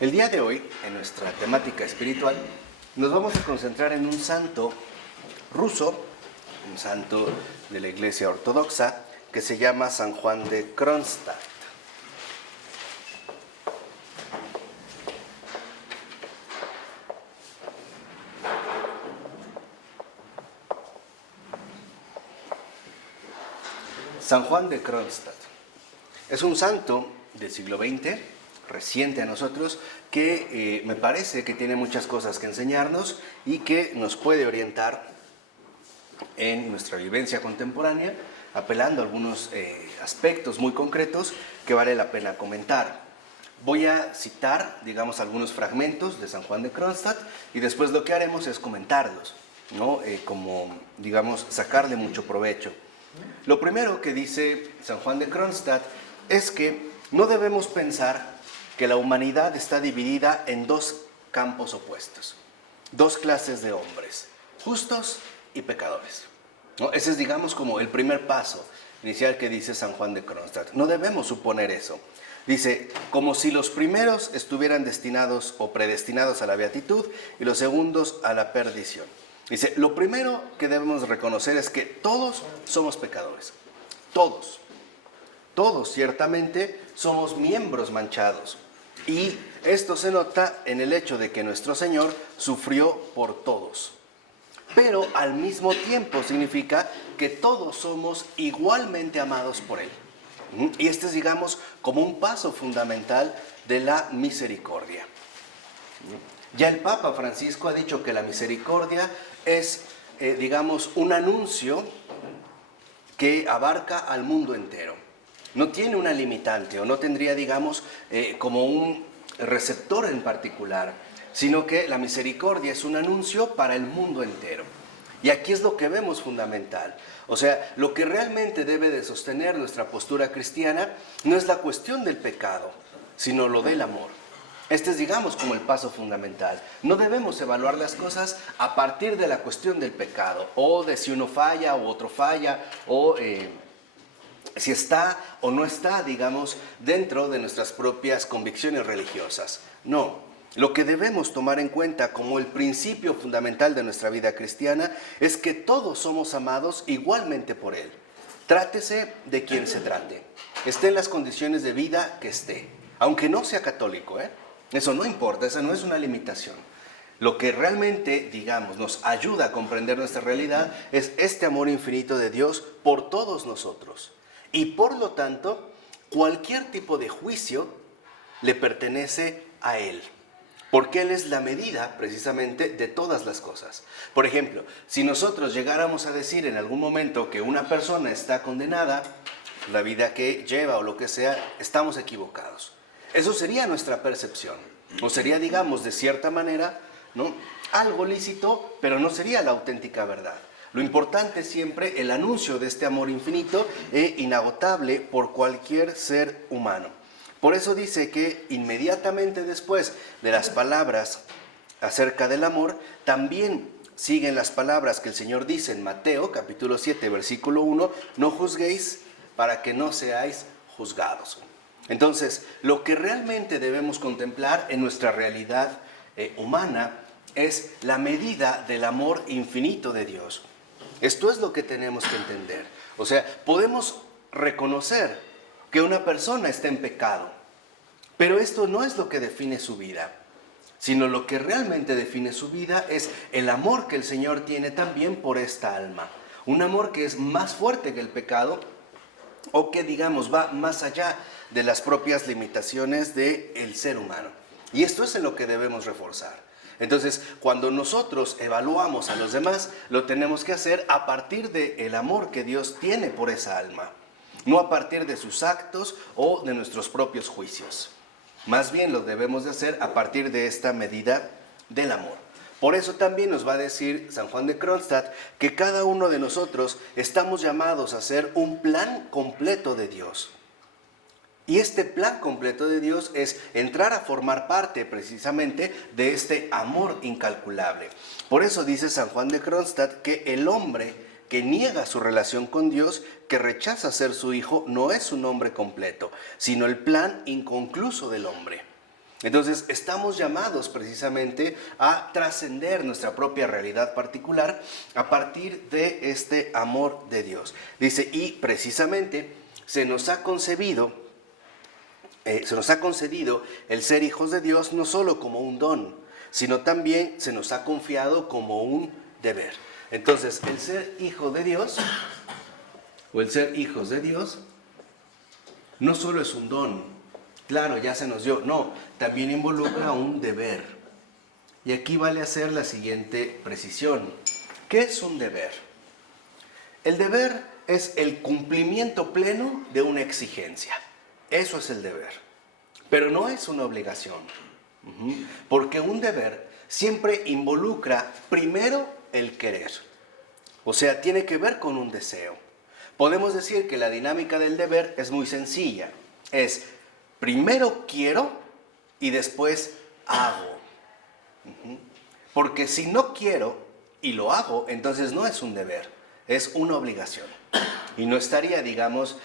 El día de hoy, en nuestra temática espiritual, nos vamos a concentrar en un santo ruso, un santo de la Iglesia Ortodoxa, que se llama San Juan de Kronstadt. San Juan de Kronstadt es un santo del siglo XX, reciente a nosotros, que me parece que tiene muchas cosas que enseñarnos y que nos puede orientar en nuestra vivencia contemporánea, apelando a algunos aspectos muy concretos que vale la pena comentar. Voy a citar, algunos fragmentos de San Juan de Kronstadt y después lo que haremos es comentarlos, ¿no? Sacarle mucho provecho. Lo primero que dice San Juan de Kronstadt es que no debemos pensar que la humanidad está dividida en dos campos opuestos, dos clases de hombres, justos y pecadores, ¿no? Ese es, como el primer paso inicial que dice San Juan de Kronstadt. No debemos suponer eso. Dice, como si los primeros estuvieran destinados o predestinados a la beatitud y los segundos a la perdición. Dice, lo primero que debemos reconocer es que todos somos pecadores. Todos ciertamente somos miembros manchados. Y esto se nota en el hecho de que nuestro Señor sufrió por todos. Pero al mismo tiempo significa que todos somos igualmente amados por Él. Y este es, como un paso fundamental de la misericordia. Ya el Papa Francisco ha dicho que la misericordia es, un anuncio que abarca al mundo entero. No tiene una limitante o no tendría, como un receptor en particular, sino que la misericordia es un anuncio para el mundo entero. Y aquí es lo que vemos fundamental. O sea, lo que realmente debe de sostener nuestra postura cristiana no es la cuestión del pecado, sino lo del amor. Este es, como el paso fundamental. No debemos evaluar las cosas a partir de la cuestión del pecado, o de si uno falla o otro falla, o si está o no está, dentro de nuestras propias convicciones religiosas. No, lo que debemos tomar en cuenta como el principio fundamental de nuestra vida cristiana es que todos somos amados igualmente por Él. Trátese de quien se trate, esté en las condiciones de vida que esté, aunque no sea católico, Eso no importa, esa no es una limitación. Lo que realmente, nos ayuda a comprender nuestra realidad es este amor infinito de Dios por todos nosotros. Y por lo tanto, cualquier tipo de juicio le pertenece a Él, porque Él es la medida, precisamente, de todas las cosas. Por ejemplo, si nosotros llegáramos a decir en algún momento que una persona está condenada, la vida que lleva o lo que sea, estamos equivocados. Eso sería nuestra percepción, o sería, de cierta manera, ¿no?, algo lícito, pero no sería la auténtica verdad. Lo importante es siempre el anuncio de este amor infinito e inagotable por cualquier ser humano. Por eso dice que inmediatamente después de las palabras acerca del amor, también siguen las palabras que el Señor dice en Mateo, capítulo 7, versículo 1, no juzguéis para que no seáis juzgados. Entonces, lo que realmente debemos contemplar en nuestra realidad humana es la medida del amor infinito de Dios. Esto es lo que tenemos que entender. O sea, podemos reconocer que una persona está en pecado, pero esto no es lo que define su vida, sino lo que realmente define su vida es el amor que el Señor tiene también por esta alma. Un amor que es más fuerte que el pecado o que, va más allá de las propias limitaciones del ser humano. Y esto es en lo que debemos reforzar. Entonces, cuando nosotros evaluamos a los demás, lo tenemos que hacer a partir del amor que Dios tiene por esa alma, no a partir de sus actos o de nuestros propios juicios. Más bien lo debemos de hacer a partir de esta medida del amor. Por eso también nos va a decir San Juan de Kronstadt que cada uno de nosotros estamos llamados a hacer un plan completo de Dios. Y este plan completo de Dios es entrar a formar parte precisamente de este amor incalculable. Por eso dice San Juan de Kronstadt que el hombre que niega su relación con Dios, que rechaza ser su hijo, no es un hombre completo, sino el plan inconcluso del hombre. Entonces, estamos llamados precisamente a trascender nuestra propia realidad particular a partir de este amor de Dios. Dice, y precisamente se nos ha concedido el ser hijos de Dios no solo como un don, sino también se nos ha confiado como un deber. Entonces, el ser hijo de Dios, o el ser hijos de Dios, no solo es un don, claro, ya se nos dio, no, también involucra un deber. Y aquí vale hacer la siguiente precisión. ¿Qué es un deber? El deber es el cumplimiento pleno de una exigencia. Eso es el deber. Pero no es una obligación. Porque un deber siempre involucra primero el querer. O sea, tiene que ver con un deseo. Podemos decir que la dinámica del deber es muy sencilla. Es primero quiero y después hago. Porque si no quiero y lo hago, entonces no es un deber, es una obligación. Y no estaría, digamos,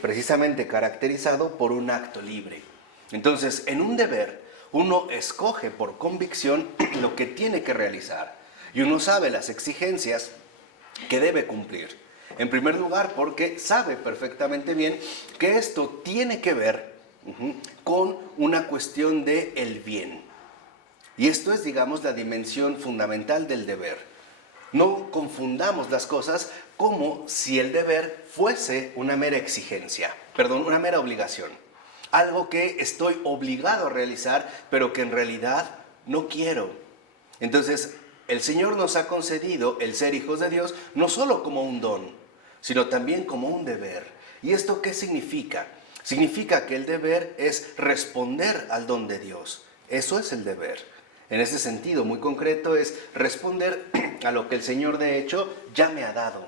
precisamente caracterizado por un acto libre. Entonces, en un deber, uno escoge por convicción lo que tiene que realizar. Y uno sabe las exigencias que debe cumplir. En primer lugar, porque sabe perfectamente bien que esto tiene que ver con una cuestión de el bien. Y esto es, digamos, la dimensión fundamental del deber. No confundamos las cosas como si el deber fuese una mera una mera obligación. Algo que estoy obligado a realizar, pero que en realidad no quiero. Entonces, el Señor nos ha concedido el ser hijos de Dios no solo como un don, sino también como un deber. ¿Y esto qué significa? Significa que el deber es responder al don de Dios. Eso es el deber. En ese sentido muy concreto es responder a lo que el Señor de hecho ya me ha dado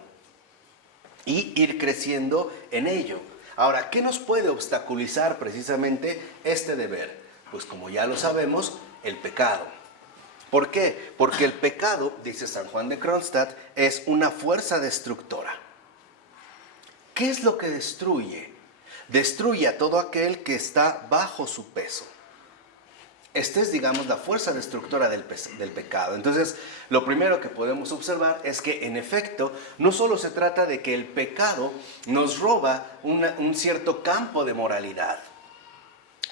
y ir creciendo en ello. Ahora, ¿qué nos puede obstaculizar precisamente este deber? Pues como ya lo sabemos, el pecado. ¿Por qué? Porque el pecado, dice San Juan de Kronstadt, es una fuerza destructora. ¿Qué es lo que destruye? Destruye a todo aquel que está bajo su peso. Esta es, digamos, la fuerza destructora del pecado. Entonces, lo primero que podemos observar es que, en efecto, no solo se trata de que el pecado nos roba un cierto campo de moralidad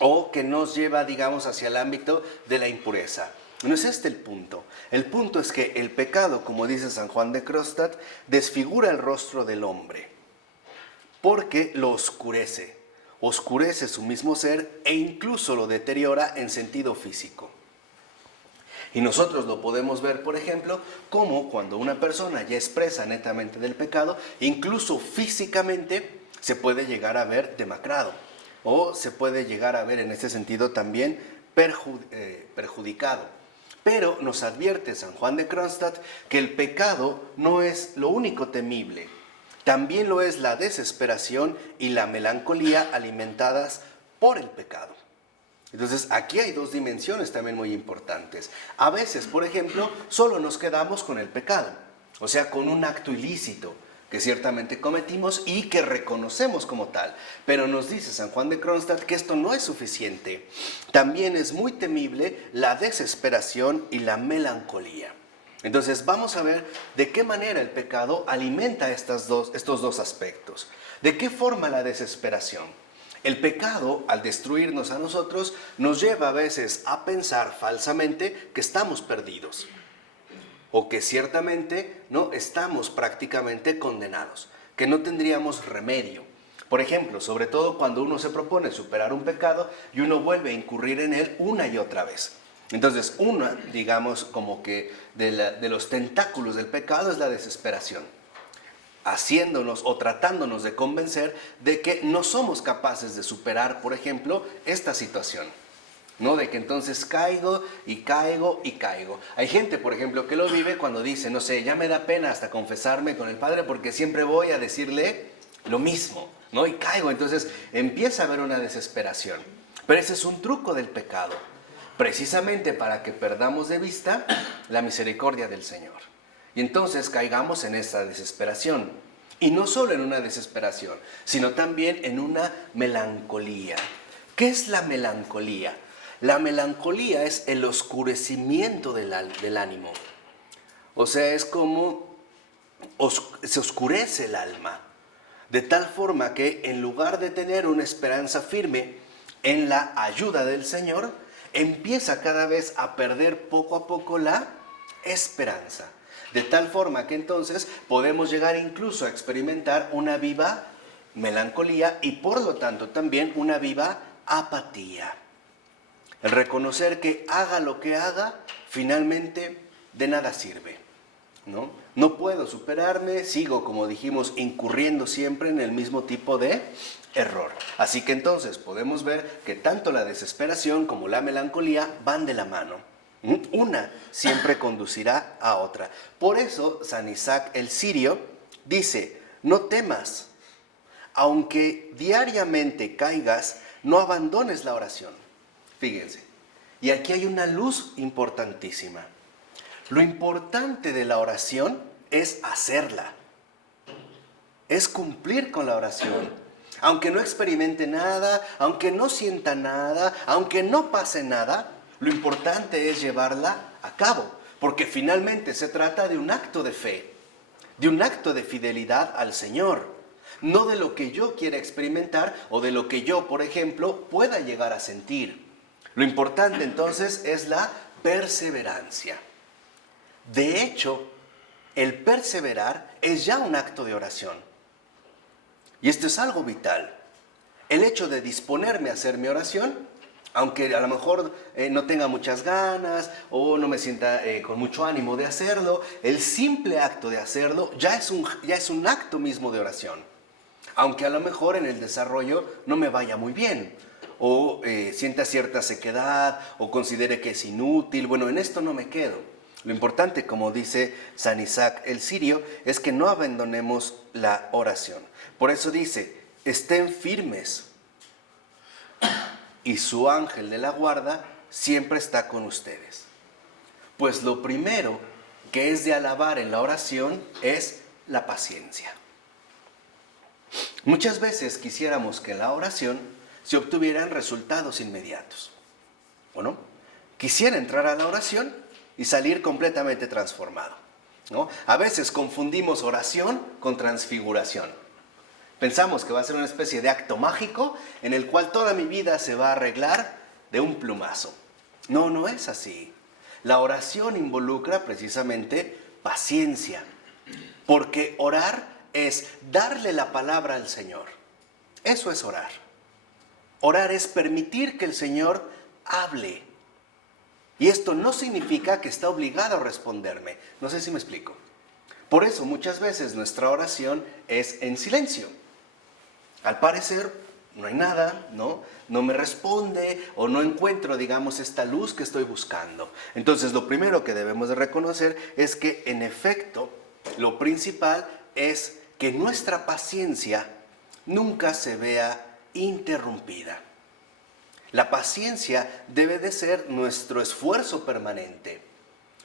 o que nos lleva, digamos, hacia el ámbito de la impureza. No es este el punto. El punto es que el pecado, como dice San Juan de Kronstadt, desfigura el rostro del hombre porque lo oscurece su mismo ser e incluso lo deteriora en sentido físico. Y nosotros lo podemos ver, por ejemplo, como cuando una persona ya es presa netamente del pecado, incluso físicamente se puede llegar a ver demacrado o se puede llegar a ver en ese sentido también perjudicado. Pero nos advierte San Juan de Kronstadt que el pecado no es lo único temible. También lo es la desesperación y la melancolía alimentadas por el pecado. Entonces, aquí hay dos dimensiones también muy importantes. A veces, por ejemplo, solo nos quedamos con el pecado, o sea, con un acto ilícito que ciertamente cometimos y que reconocemos como tal. Pero nos dice San Juan de Kronstadt que esto no es suficiente. También es muy temible la desesperación y la melancolía. Entonces vamos a ver de qué manera el pecado alimenta estos dos aspectos. ¿De qué forma la desesperación? El pecado, al destruirnos a nosotros, nos lleva a veces a pensar falsamente que estamos perdidos o que ciertamente no estamos prácticamente condenados, que no tendríamos remedio. Por ejemplo, sobre todo cuando uno se propone superar un pecado y uno vuelve a incurrir en él una y otra vez. Entonces, una, digamos, como que de los tentáculos del pecado es la desesperación, haciéndonos o tratándonos de convencer de que no somos capaces de superar, por ejemplo, esta situación, ¿no? De que entonces caigo y caigo y caigo. Hay gente, por ejemplo, que lo vive cuando dice, no sé, ya me da pena hasta confesarme con el Padre porque siempre voy a decirle lo mismo, ¿no? Y caigo, entonces empieza a haber una desesperación. Pero ese es un truco del pecado, precisamente para que perdamos de vista la misericordia del Señor. Y entonces caigamos en esa desesperación. Y no solo en una desesperación, sino también en una melancolía. ¿Qué es la melancolía? La melancolía es el oscurecimiento del ánimo. O sea, es como se oscurece el alma, de tal forma que en lugar de tener una esperanza firme en la ayuda del Señor, empieza cada vez a perder poco a poco la esperanza. De tal forma que entonces podemos llegar incluso a experimentar una viva melancolía y por lo tanto también una viva apatía. El reconocer que haga lo que haga, finalmente de nada sirve, ¿no? No puedo superarme, sigo, como dijimos, incurriendo siempre en el mismo tipo de error. Así que entonces podemos ver que tanto la desesperación como la melancolía van de la mano. Una siempre conducirá a otra. Por eso San Isaac el Sirio dice, no temas, aunque diariamente caigas, no abandones la oración. Fíjense, y aquí hay una luz importantísima. Lo importante de la oración es hacerla, es cumplir con la oración. Aunque no experimente nada, aunque no sienta nada, aunque no pase nada, lo importante es llevarla a cabo, porque finalmente se trata de un acto de fe, de un acto de fidelidad al Señor, no de lo que yo quiera experimentar o de lo que yo, por ejemplo, pueda llegar a sentir. Lo importante entonces es la perseverancia. De hecho, el perseverar es ya un acto de oración. Y esto es algo vital. El hecho de disponerme a hacer mi oración, aunque a lo mejor no tenga muchas ganas o no me sienta con mucho ánimo de hacerlo, el simple acto de hacerlo ya es un acto mismo de oración. Aunque a lo mejor en el desarrollo no me vaya muy bien, o sienta cierta sequedad, o considere que es inútil, bueno, en esto no me quedo. Lo importante, como dice San Isaac el Sirio, es que no abandonemos la oración. Por eso dice, estén firmes y su ángel de la guarda siempre está con ustedes. Pues lo primero que es de alabar en la oración es la paciencia. Muchas veces quisiéramos que en la oración se obtuvieran resultados inmediatos, ¿o no? Quisiera entrar a la oración y salir completamente transformado, ¿no? A veces confundimos oración con transfiguración. Pensamos que va a ser una especie de acto mágico en el cual toda mi vida se va a arreglar de un plumazo. No, no es así. La oración involucra precisamente paciencia, porque orar es darle la palabra al Señor. Eso es orar. Orar es permitir que el Señor hable. Y esto no significa que está obligado a responderme. No sé si me explico. Por eso muchas veces nuestra oración es en silencio. Al parecer no hay nada, ¿no? No me responde o no encuentro, digamos, esta luz que estoy buscando. Entonces lo primero que debemos de reconocer es que en efecto lo principal es que nuestra paciencia nunca se vea interrumpida. La paciencia debe de ser nuestro esfuerzo permanente,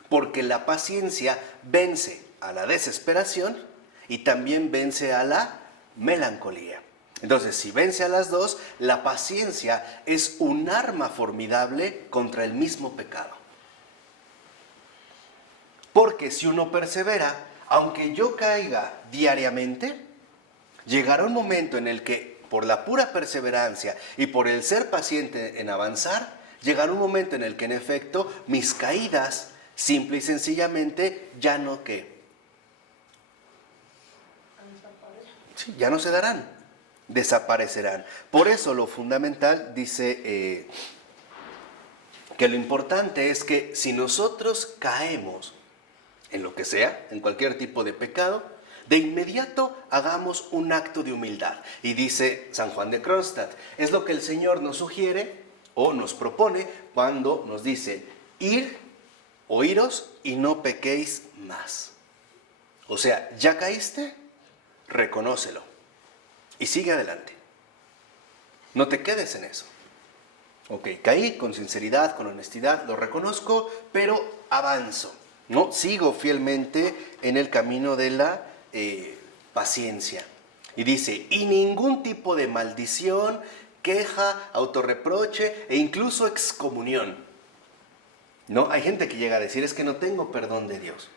porque la paciencia vence a la desesperación y también vence a la melancolía. Entonces, si vence a las dos, la paciencia es un arma formidable contra el mismo pecado. Porque si uno persevera, aunque yo caiga diariamente, llegará un momento en el que por la pura perseverancia y por el ser paciente en avanzar, llegará un momento en el que en efecto mis caídas simple y sencillamente ya no sí, ya no se darán, desaparecerán. Por eso lo fundamental dice que lo importante es que si nosotros caemos en lo que sea, en cualquier tipo de pecado, de inmediato hagamos un acto de humildad. Y dice San Juan de Kronstadt, es lo que el Señor nos sugiere o nos propone cuando nos dice, oíros y no pequéis más. O sea, ¿ya caíste? Reconócelo y sigue adelante. No te quedes en eso. Ok, caí con sinceridad, con honestidad, lo reconozco, pero avanzo, ¿no? Sigo fielmente en el camino de la paciencia. Y dice, y ningún tipo de maldición, queja, autorreproche e incluso excomunión. ¿No? Hay gente que llega a decir, es que no tengo perdón de Dios.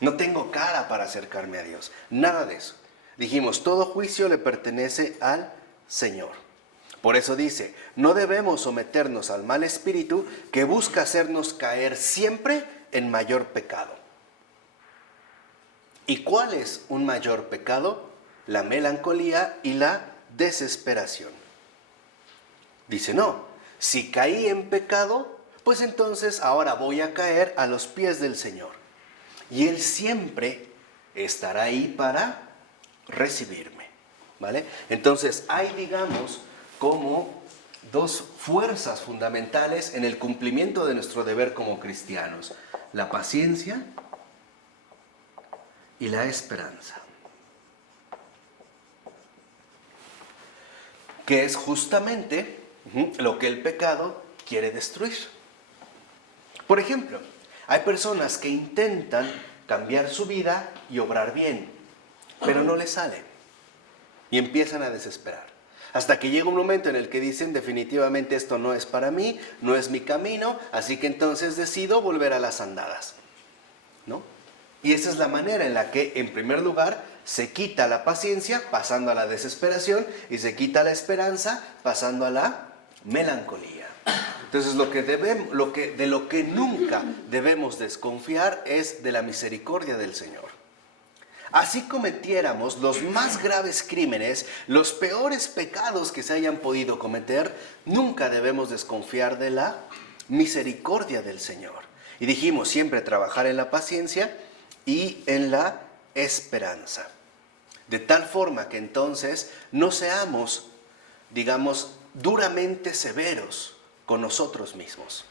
No tengo cara para acercarme a Dios. Nada de eso. Dijimos, todo juicio le pertenece al Señor. Por eso dice, no debemos someternos al mal espíritu que busca hacernos caer siempre en mayor pecado. ¿Y cuál es un mayor pecado? La melancolía y la desesperación. Dice, no, si caí en pecado, pues entonces ahora voy a caer a los pies del Señor. Y Él siempre estará ahí para recibirme, ¿vale? Entonces hay, digamos, como dos fuerzas fundamentales en el cumplimiento de nuestro deber como cristianos: la paciencia y la esperanza, que es justamente lo que el pecado quiere destruir. Por ejemplo, hay personas que intentan cambiar su vida y obrar bien, pero no les sale y empiezan a desesperar. Hasta que llega un momento en el que dicen, definitivamente esto no es para mí, no es mi camino, así que entonces decido volver a las andadas, ¿no? Y esa es la manera en la que, en primer lugar, se quita la paciencia pasando a la desesperación y se quita la esperanza pasando a la melancolía. Entonces de lo que nunca debemos desconfiar es de la misericordia del Señor. Así cometiéramos los más graves crímenes, los peores pecados que se hayan podido cometer, nunca debemos desconfiar de la misericordia del Señor. Y dijimos siempre trabajar en la paciencia y en la esperanza. De tal forma que entonces no seamos, digamos, duramente severos con nosotros mismos.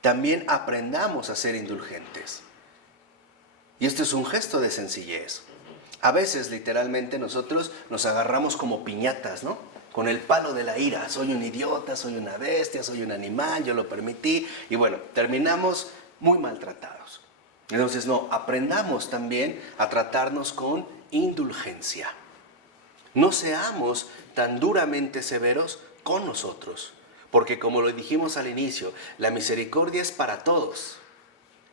También aprendamos a ser indulgentes. Y esto es un gesto de sencillez. A veces, literalmente, nosotros nos agarramos como piñatas, ¿no? Con el palo de la ira. Soy un idiota, soy una bestia, soy un animal, yo lo permití. Y bueno, terminamos muy maltratados. Entonces, no, aprendamos también a tratarnos con indulgencia. No seamos tan duramente severos con nosotros, porque como lo dijimos al inicio, la misericordia es para todos,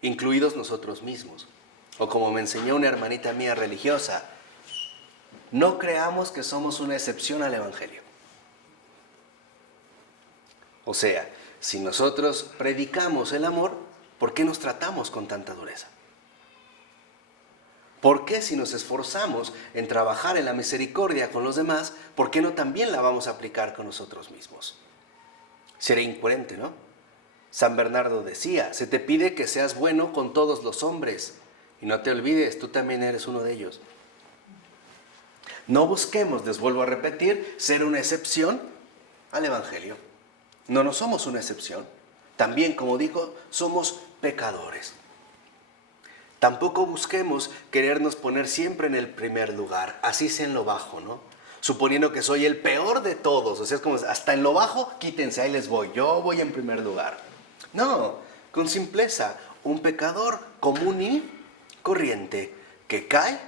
incluidos nosotros mismos. O como me enseñó una hermanita mía religiosa, no creamos que somos una excepción al Evangelio. O sea, si nosotros predicamos el amor, ¿por qué nos tratamos con tanta dureza? ¿Por qué si nos esforzamos en trabajar en la misericordia con los demás, por qué no también la vamos a aplicar con nosotros mismos? Sería incoherente, ¿no? San Bernardo decía, se te pide que seas bueno con todos los hombres, y no te olvides, tú también eres uno de ellos. No busquemos, les vuelvo a repetir, ser una excepción al Evangelio. No somos una excepción. También, como digo, somos pecadores. Tampoco busquemos querernos poner siempre en el primer lugar, así sea en lo bajo, ¿no? Suponiendo que soy el peor de todos, o sea, es como, hasta en lo bajo, quítense, ahí les voy, yo voy en primer lugar. No, con simpleza, un pecador común y corriente, que cae,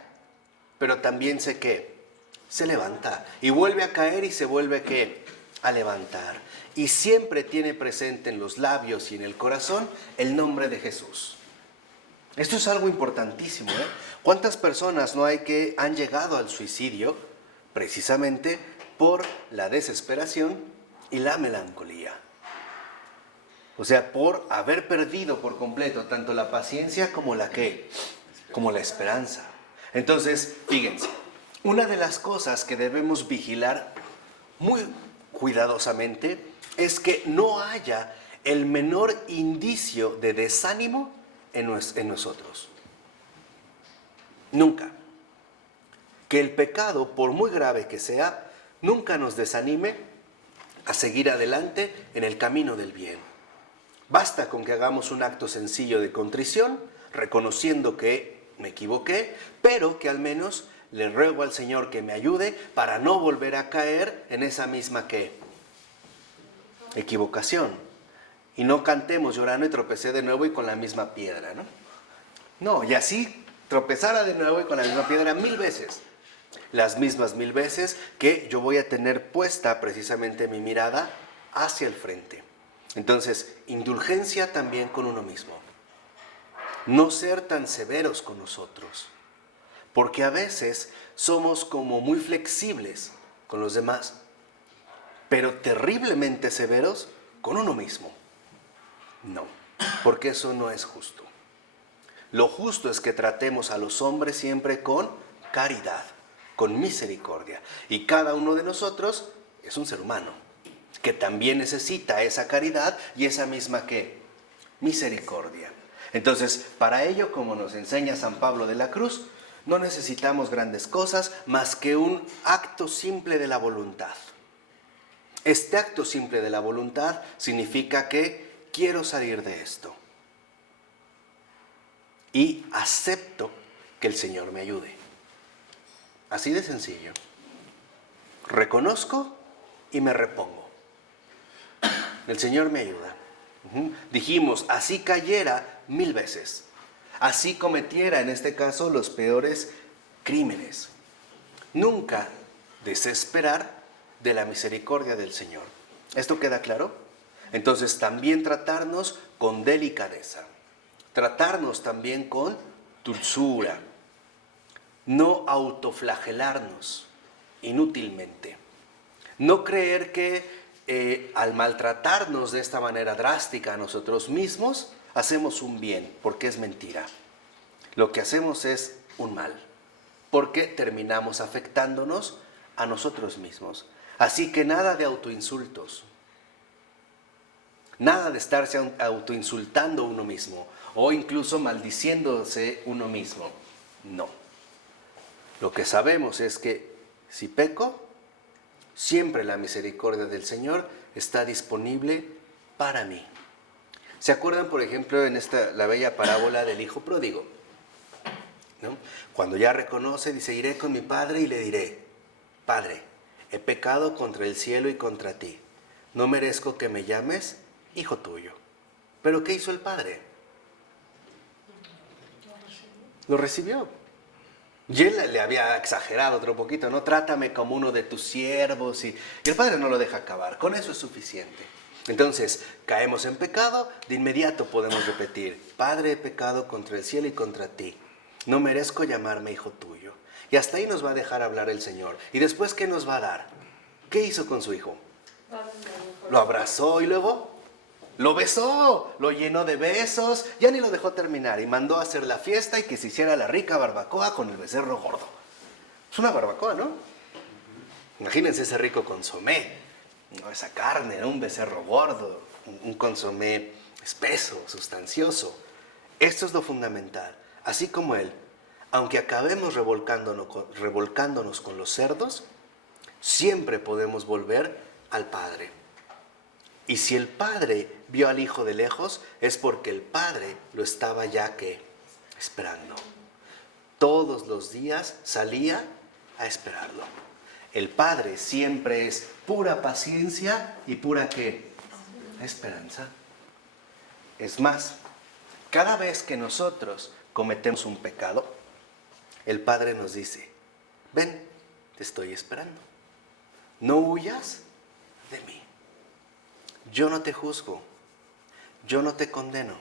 pero también se levanta, y vuelve a caer y se vuelve a levantar. Y siempre tiene presente en los labios y en el corazón el nombre de Jesús. Esto es algo importantísimo, ¿eh? ¿Cuántas personas no hay que han llegado al suicidio precisamente por la desesperación y la melancolía? O sea, por haber perdido por completo tanto la paciencia como la esperanza. Entonces, fíjense, una de las cosas que debemos vigilar muy cuidadosamente es que no haya el menor indicio de desánimo en nosotros. Nunca. Que el pecado, por muy grave que sea, nunca nos desanime a seguir adelante en el camino del bien. Basta con que hagamos un acto sencillo de contrición, reconociendo que me equivoqué, pero que al menos le ruego al Señor que me ayude para no volver a caer en esa misma equivocación. Y no cantemos llorando y tropecé de nuevo y con la misma piedra, ¿no? No, y así tropezara de nuevo y con la misma piedra 1000 veces. Las mismas 1000 veces que yo voy a tener puesta precisamente mi mirada hacia el frente. Entonces, indulgencia también con uno mismo. No ser tan severos con nosotros, porque a veces somos como muy flexibles con los demás, pero terriblemente severos con uno mismo. No, porque eso no es justo. Lo justo es que tratemos a los hombres siempre con caridad, con misericordia. Y cada uno de nosotros es un ser humano, que también necesita esa caridad y esa misma ¿qué? Misericordia. Entonces, para ello, como nos enseña San Pablo de la Cruz, no necesitamos grandes cosas más que un acto simple de la voluntad. Este acto simple de la voluntad significa que quiero salir de esto y acepto que el Señor me ayude. Así de sencillo. Reconozco y me repongo. El Señor me ayuda. Dijimos, así cayera 1000 veces. Así cometiera, en este caso, los peores crímenes. Nunca desesperar de la misericordia del Señor. ¿Esto queda claro? Entonces, también tratarnos con delicadeza. Tratarnos también con dulzura. No autoflagelarnos inútilmente. No creer que al maltratarnos de esta manera drástica a nosotros mismos, hacemos un bien, porque es mentira. Lo que hacemos es un mal, porque terminamos afectándonos a nosotros mismos. Así que nada de autoinsultos, nada de estarse autoinsultando uno mismo, o incluso maldiciéndose uno mismo. No. Lo que sabemos es que si peco, siempre la misericordia del Señor está disponible para mí. ¿Se acuerdan, por ejemplo, en la bella parábola del hijo pródigo? ¿No? Cuando ya reconoce, dice, iré con mi padre y le diré, Padre, he pecado contra el cielo y contra ti. No merezco que me llames hijo tuyo. ¿Pero qué hizo el padre? Lo recibió. Y él le había exagerado otro poquito, ¿no? Trátame como uno de tus siervos. Y el padre no lo deja acabar, con eso es suficiente. Entonces, caemos en pecado, de inmediato podemos repetir, Padre, he pecado contra el cielo y contra ti. No merezco llamarme hijo tuyo. Y hasta ahí nos va a dejar hablar el Señor. ¿Y después qué nos va a dar? ¿Qué hizo con su hijo? Lo abrazó y luego lo besó, lo llenó de besos, ya ni lo dejó terminar y mandó a hacer la fiesta y que se hiciera la rica barbacoa con el becerro gordo. Es una barbacoa, ¿no? Imagínense ese rico consomé, ¿no? Esa carne, ¿no? Un becerro gordo, un consomé espeso, sustancioso. Esto es lo fundamental. Así como él, aunque acabemos revolcándonos con los cerdos, siempre podemos volver al Padre. Y si el Padre vio al Hijo de lejos, es porque el Padre lo estaba ya que esperando. Todos los días salía a esperarlo. El Padre siempre es pura paciencia y pura ¿qué? Esperanza. Es más, cada vez que nosotros cometemos un pecado, el Padre nos dice, ven, te estoy esperando. No huyas de mí. Yo no te juzgo, yo no te condeno.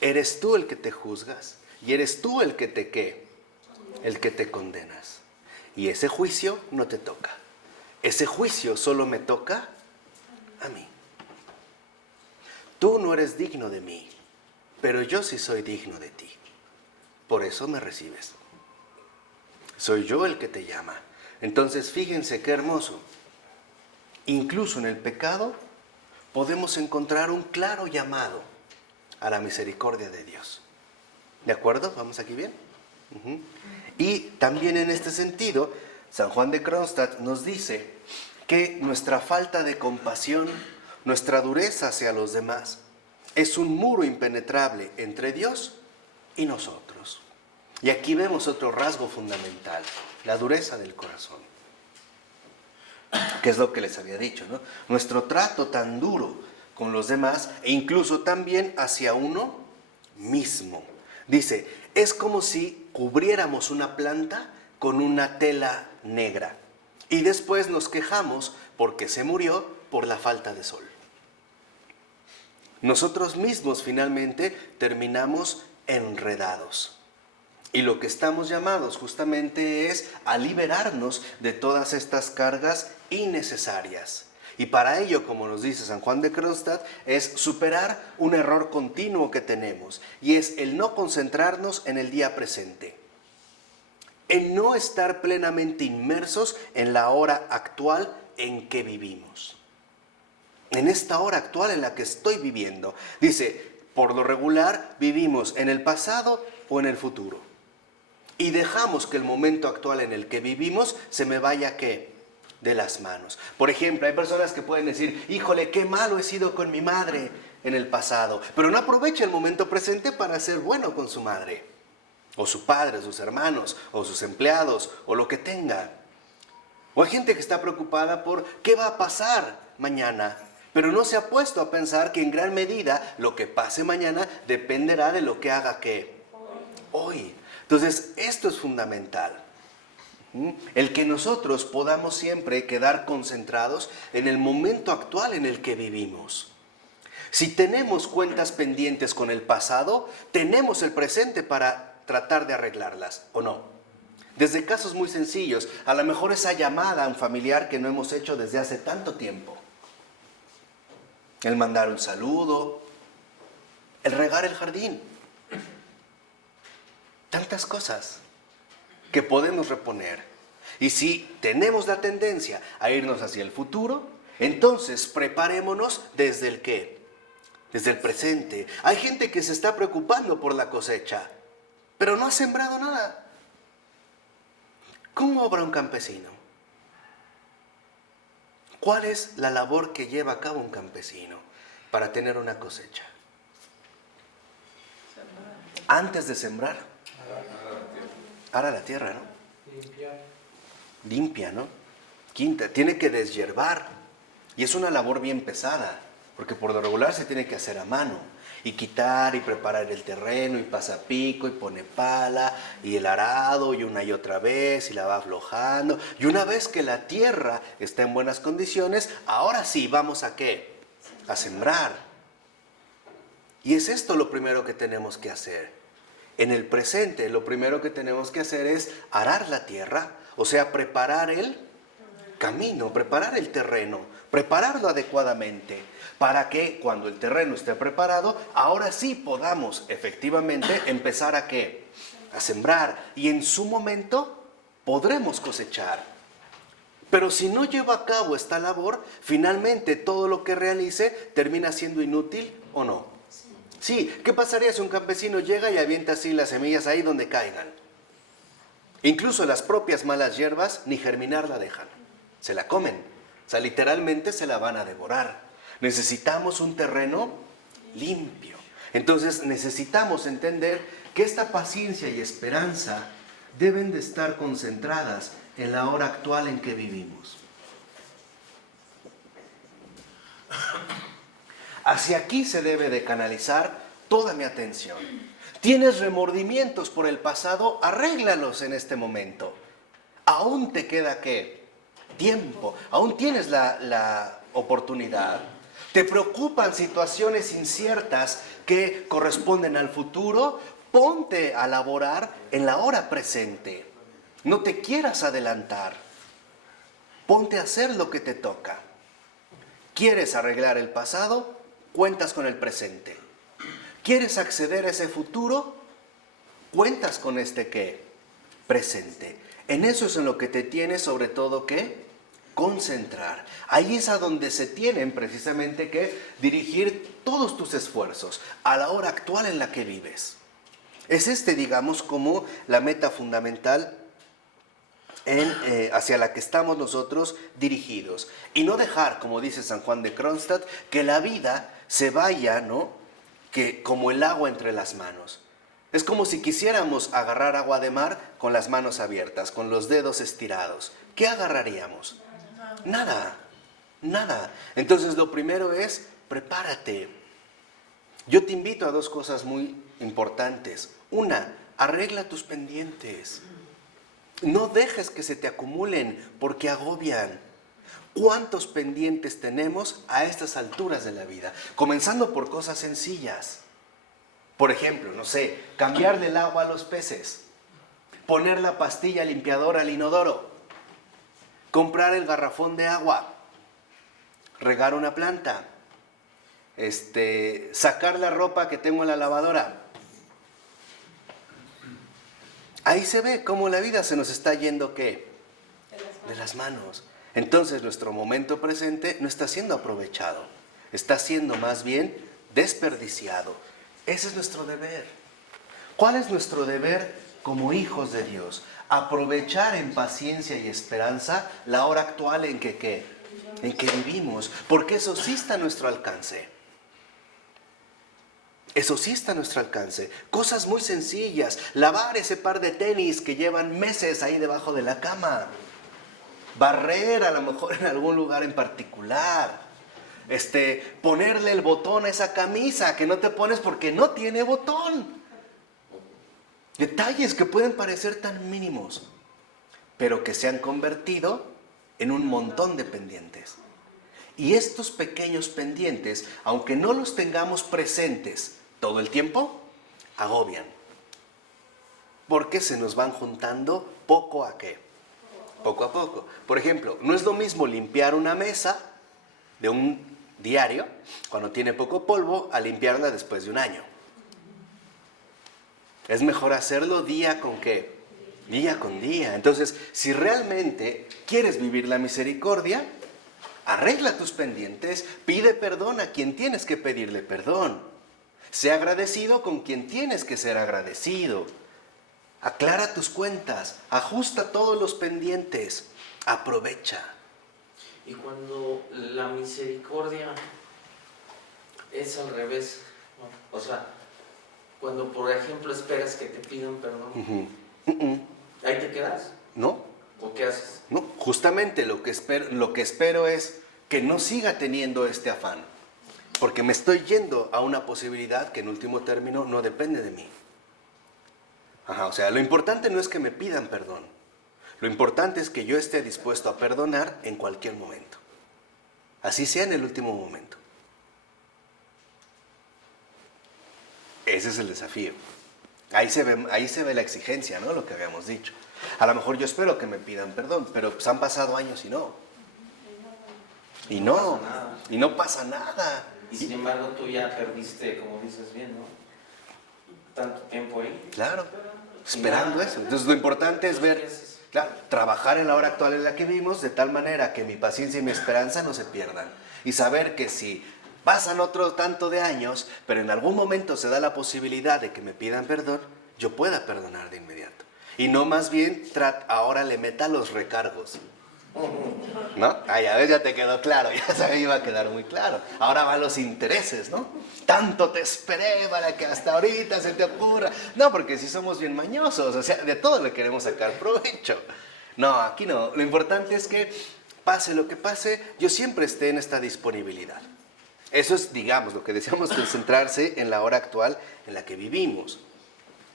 Eres tú el que te juzgas y eres tú el que te ¿qué? El que te condenas. Y ese juicio no te toca. Ese juicio solo me toca a mí. Tú no eres digno de mí, pero yo sí soy digno de ti. Por eso me recibes. Soy yo el que te llama. Entonces fíjense qué hermoso. Incluso en el pecado podemos encontrar un claro llamado a la misericordia de Dios. ¿De acuerdo? ¿Vamos aquí bien? Y también en este sentido, San Juan de Kronstadt nos dice que nuestra falta de compasión, nuestra dureza hacia los demás, es un muro impenetrable entre Dios y nosotros. Y aquí vemos otro rasgo fundamental, la dureza del corazón. Que es lo que les había dicho, ¿no? Nuestro trato tan duro con los demás e incluso también hacia uno mismo. Dice, es como si cubriéramos una planta con una tela negra. Y después nos quejamos porque se murió por la falta de sol. Nosotros mismos finalmente terminamos enredados. Y lo que estamos llamados justamente es a liberarnos de todas estas cargas innecesarias. Y para ello, como nos dice San Juan de Kronstadt, es superar un error continuo que tenemos. Y es el no concentrarnos en el día presente. En no estar plenamente inmersos en la hora actual en que vivimos. En esta hora actual en la que estoy viviendo. Dice, por lo regular vivimos en el pasado o en el futuro. Y dejamos que el momento actual en el que vivimos se me vaya, ¿qué? De las manos. Por ejemplo, hay personas que pueden decir, híjole, qué malo he sido con mi madre en el pasado. Pero no aprovecha el momento presente para ser bueno con su madre. O su padre, sus hermanos, o sus empleados, o lo que tenga. O hay gente que está preocupada por qué va a pasar mañana. Pero no se ha puesto a pensar que en gran medida lo que pase mañana dependerá de lo que haga ¿qué? Hoy. Entonces, esto es fundamental. El que nosotros podamos siempre quedar concentrados en el momento actual en el que vivimos. Si tenemos cuentas pendientes con el pasado, tenemos el presente para tratar de arreglarlas, ¿o no? Desde casos muy sencillos, a lo mejor esa llamada a un familiar que no hemos hecho desde hace tanto tiempo. El mandar un saludo, el regar el jardín. Tantas cosas que podemos reponer. Y si tenemos la tendencia a irnos hacia el futuro, entonces preparémonos desde el ¿qué? Desde el presente. Hay gente que se está preocupando por la cosecha, pero no ha sembrado nada. ¿Cómo obra un campesino? ¿Cuál es la labor que lleva a cabo un campesino para tener una cosecha? Antes de sembrar, ara la tierra, ¿no? Limpia, ¿no? Quinta, tiene que deshiervar. Y es una labor bien pesada, porque por lo regular se tiene que hacer a mano. Y quitar y preparar el terreno, y pasa pico, y pone pala, y el arado, y una y otra vez, y la va aflojando. Y una vez que la tierra está en buenas condiciones, ahora sí, ¿vamos a qué? A sembrar. Y es esto lo primero que tenemos que hacer. En el presente, lo primero que tenemos que hacer es arar la tierra, o sea, preparar el camino, preparar el terreno, prepararlo adecuadamente, para que cuando el terreno esté preparado, ahora sí podamos efectivamente empezar a ¿qué? A sembrar, y en su momento podremos cosechar. Pero si no lleva a cabo esta labor, finalmente todo lo que realice termina siendo inútil, ¿o no? Sí, ¿qué pasaría si un campesino llega y avienta así las semillas ahí donde caigan? Incluso las propias malas hierbas ni germinar la dejan, se la comen, o sea, literalmente se la van a devorar. Necesitamos un terreno limpio. Entonces necesitamos entender que esta paciencia y esperanza deben de estar concentradas en la hora actual en que vivimos. Hacia aquí se debe de canalizar toda mi atención. ¿Tienes remordimientos por el pasado? Arréglalos en este momento. Aún te queda ¿qué? Tiempo. Aún tienes la oportunidad. ¿Te preocupan situaciones inciertas que corresponden al futuro? Ponte a laborar en la hora presente. No te quieras adelantar. Ponte a hacer lo que te toca. ¿Quieres arreglar el pasado? Cuentas con el presente. ¿Quieres acceder a ese futuro? Cuentas con este ¿qué? Presente. En eso es en lo que te tienes sobre todo ¿qué? Concentrar. Ahí es a donde se tienen precisamente que dirigir todos tus esfuerzos a la hora actual en la que vives. Es digamos, como la meta fundamental hacia la que estamos nosotros dirigidos. Y no dejar, como dice San Juan de Kronstadt, que la vida se vaya, ¿no? Que como el agua entre las manos. Es como si quisiéramos agarrar agua de mar con las manos abiertas, con los dedos estirados. ¿Qué agarraríamos? Nada, nada. Entonces lo primero es, prepárate. Yo te invito a dos cosas muy importantes. Una, arregla tus pendientes. No dejes que se te acumulen porque agobian. ¿Cuántos pendientes tenemos a estas alturas de la vida? Comenzando por cosas sencillas. Por ejemplo, no sé, cambiarle el agua a los peces, poner la pastilla limpiadora al inodoro, comprar el garrafón de agua, regar una planta, sacar la ropa que tengo en la lavadora. Ahí se ve cómo la vida se nos está yendo, ¿qué? De las manos. Entonces nuestro momento presente no está siendo aprovechado, está siendo más bien desperdiciado. Ese es nuestro deber. ¿Cuál es nuestro deber como hijos de Dios? Aprovechar en paciencia y esperanza la hora actual en que, ¿qué? En que vivimos, porque eso sí está a nuestro alcance. Eso sí está a nuestro alcance. Cosas muy sencillas. Lavar ese par de tenis que llevan meses ahí debajo de la cama. Barrer a lo mejor en algún lugar en particular. Ponerle el botón a esa camisa que no te pones porque no tiene botón. Detalles que pueden parecer tan mínimos, pero que se han convertido en un montón de pendientes. Y estos pequeños pendientes, aunque no los tengamos presentes todo el tiempo, agobian. Porque se nos van juntando poco a poco. Por ejemplo, no es lo mismo limpiar una mesa de un diario, cuando tiene poco polvo, a limpiarla después de un año. Es mejor hacerlo día con ¿qué? Día con día. Entonces, si realmente quieres vivir la misericordia, arregla tus pendientes, pide perdón a quien tienes que pedirle perdón. Sé agradecido con quien tienes que ser agradecido. Aclara tus cuentas, ajusta todos los pendientes, aprovecha. Y cuando la misericordia es al revés, ¿no? O sea, cuando por ejemplo esperas que te pidan perdón, ¿ahí te quedas? ¿No? ¿O qué haces? No, justamente lo que espero es que no siga teniendo este afán, porque me estoy yendo a una posibilidad que en último término no depende de mí. O sea, lo importante no es que me pidan perdón, lo importante es que yo esté dispuesto a perdonar en cualquier momento, así sea en el último momento. Ese es el desafío. Ahí se ve la exigencia, ¿no? Lo que habíamos dicho. A lo mejor yo espero que me pidan perdón, pero pues han pasado años y no. Y no pasa nada. Y sin embargo tú ya perdiste, como dices bien, ¿no? Tanto tiempo ahí. Claro, esperando eso. Entonces lo importante es ver, claro, trabajar en la hora actual en la que vivimos de tal manera que mi paciencia y mi esperanza no se pierdan. Y saber que si pasan otro tanto de años, pero en algún momento se da la posibilidad de que me pidan perdón, yo pueda perdonar de inmediato. Y no más bien, ahora le meta los recargos. ¿No? A ver, ya te quedó claro, ya se iba a quedar muy claro. Ahora van los intereses, ¿no? Tanto te esperé para que hasta ahorita se te ocurra. No, porque si somos bien mañosos, o sea, de todo le queremos sacar provecho. No, aquí no. Lo importante es que pase lo que pase, yo siempre esté en esta disponibilidad. Eso es, digamos, lo que decíamos, concentrarse en la hora actual en la que vivimos,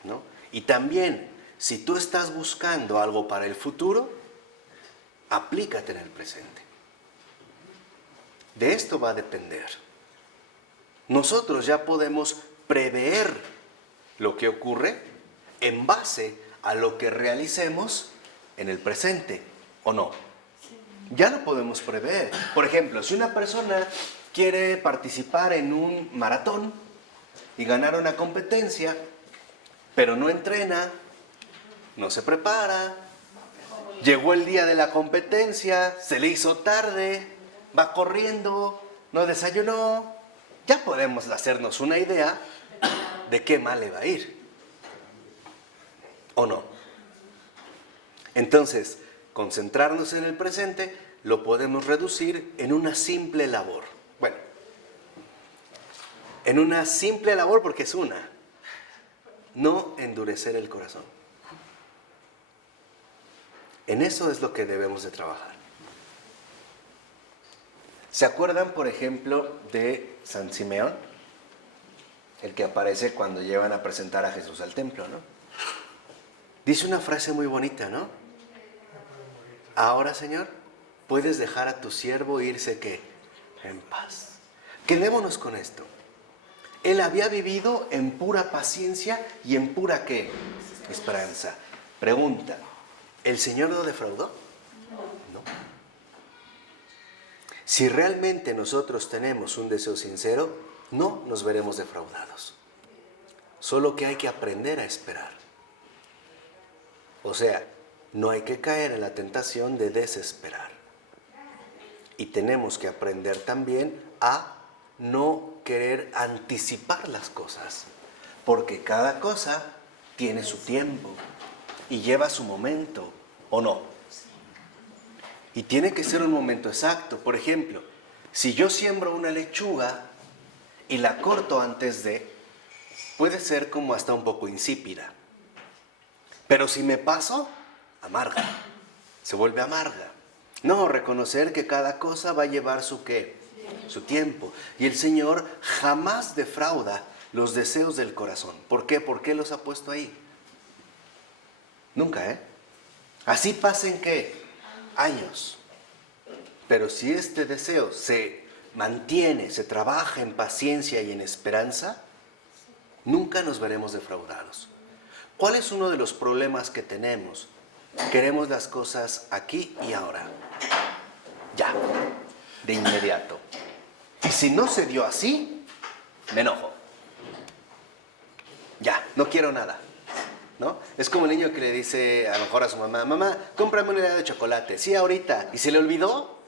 ¿no? Y también, si tú estás buscando algo para el futuro, aplícate en el presente. De esto va a depender. Nosotros ya podemos prever lo que ocurre en base a lo que realicemos en el presente, ¿o no? Ya lo podemos prever. Por ejemplo, si una persona quiere participar en un maratón y ganar una competencia, pero no entrena, no se prepara, llegó el día de la competencia, se le hizo tarde, va corriendo, no desayunó, ya podemos hacernos una idea de qué mal le va a ir, ¿o no? Entonces, concentrarnos en el presente lo podemos reducir en una simple labor. Bueno, en una simple labor porque es una. No endurecer el corazón. En eso es lo que debemos de trabajar. ¿Se acuerdan, por ejemplo, de San Simeón? El que aparece cuando llevan a presentar a Jesús al templo, ¿no? Dice una frase muy bonita, ¿no? ahora, Señor, puedes dejar a tu siervo irse, ¿qué? En paz. Quedémonos con esto. Él había vivido en pura paciencia y en pura, ¿qué? Esperanza. Pregunta, ¿el Señor lo defraudó? No. Si realmente nosotros tenemos un deseo sincero, no nos veremos defraudados. Solo que hay que aprender a esperar. O sea, no hay que caer en la tentación de desesperar. Y tenemos que aprender también a no querer anticipar las cosas, porque cada cosa tiene su tiempo y lleva su momento, ¿o no? Y tiene que ser un momento exacto. Por ejemplo, si yo siembro una lechuga y la corto antes de, puede ser como hasta un poco insípida. Pero si me paso, amarga, se vuelve amarga. No, reconocer que cada cosa va a llevar su ¿qué? Su tiempo. Y el Señor jamás defrauda los deseos del corazón. ¿Por qué? ¿Por qué los ha puesto ahí? Nunca, ¿eh? Así pasen ¿qué? Años. Pero si este deseo se mantiene, se trabaja en paciencia y en esperanza, nunca nos veremos defraudados. ¿Cuál es uno de los problemas que tenemos? Queremos las cosas aquí y ahora. Ya, de inmediato. Y si no se dio así, me enojo. Ya, no quiero nada. ¿No? Es como el niño que le dice a lo mejor a su mamá, mamá, cómprame un helado de chocolate. Sí, ahorita. Y se le olvidó.